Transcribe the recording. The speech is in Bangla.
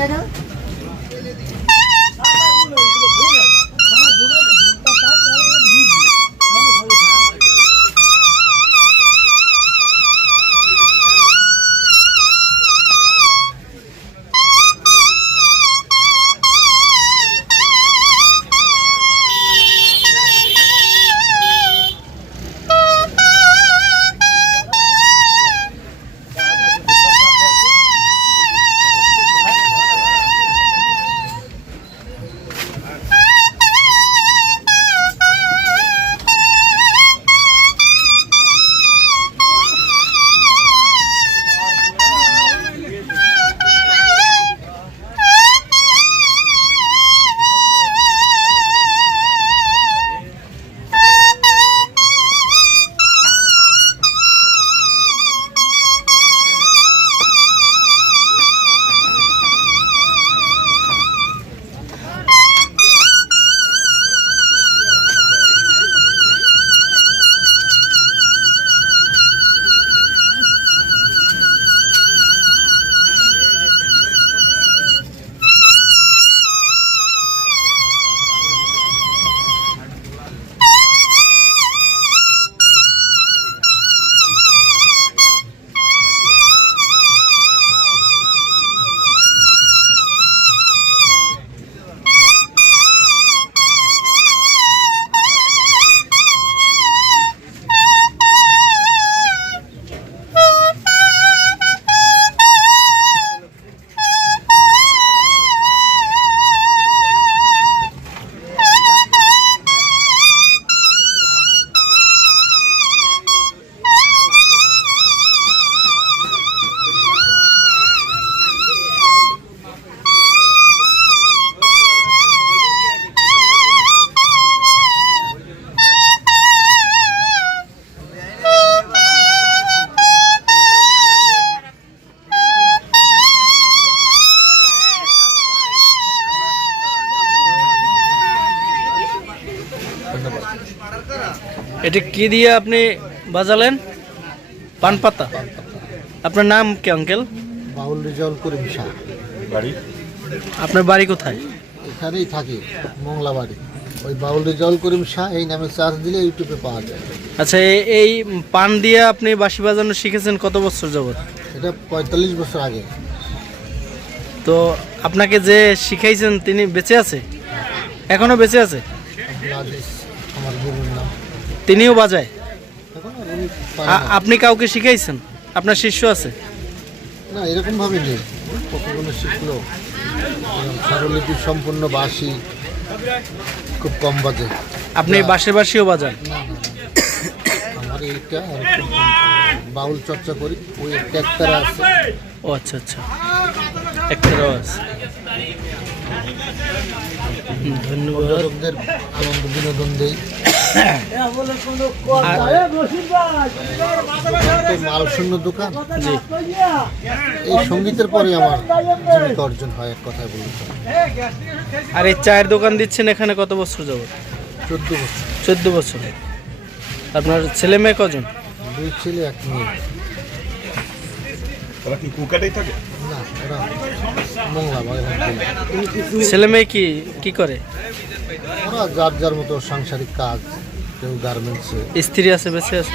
పెట్టాడు এটা কি দিয়ে আপনি বাজালেন? পান পাতা? আপনার নাম কি আঙ্কেল? বাউল রেজাউল করিম শাহ। বাড়ি? আপনার বাড়ি কোথায়? এখানেই থাকি মংলাবাড়ি। ওই বাউল রেজাউল করিম শাহ এই নামে চার্জ দিলে ইউটিউবে পাওয়া যায়। আচ্ছা এই পান দিয়ে আপনি বাঁশি বাজানো শিখেছেন কত বছর যাবত এটা পঁয়তাল্লিশ বছর আগে। তো আপনাকে যে শিখাইছেন তিনি বেঁচে আছে? এখনও বেঁচে আছে? আমার তিনিও বাজায়। আপনি কাউকে শিখাইছেন? আপনার শিষ্য আছে? না এরকম ভাবে নেই। কতগুলো শিখলো। স্বরলিপি সম্পূর্ণ বাসি খুব কম বাজে। আপনি বাঁশে বাঁশিও বাজান। আমার এইটা বাউল চর্চা করি। ওই একটা একতারা আছে। ও আচ্ছা আচ্ছা। একটারও আছে। ধন্যবাদ। আনন্দ বিনোদন দেই। তো মাল শূন্য দোকান এই সঙ্গীতের পরে আমার জীবিকা অর্জন হয় এক কথায় বলতে আর এই চায়ের দোকান দিচ্ছেন এখানে কত বছর যাব চোদ্দ বছর। চোদ্দ বছর। আপনার ছেলে মেয়ে কজন? দুই ছেলে এক মেয়ে। ছেলে মেয়ে কি কি করে? যার যার মতো সাংসারিক কাজ কেউ গার্মেন্টসে স্ত্রী আছে বেঁচে আছে।